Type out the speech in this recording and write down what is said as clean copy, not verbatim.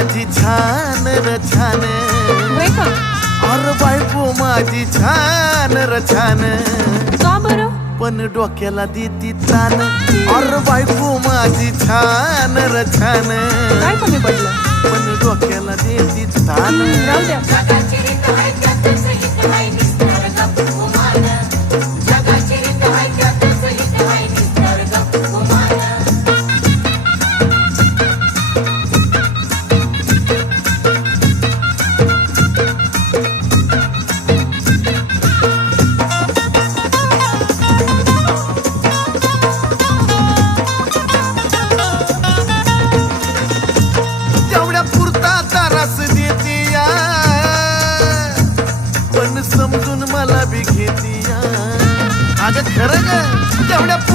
माझी छान र छान, होय का? अरे बायको माझी छान र छान, का बरं? पण डोक्याला देती तान. अरे बायको माझी छान र छान, काय कमी पडलं? पण डोक्याला देती तान. राहू द्या. तेवढ्या पुरता तारास देती या, पण समजून मला बी घेती या. अगं खरं ग, तेवढ्या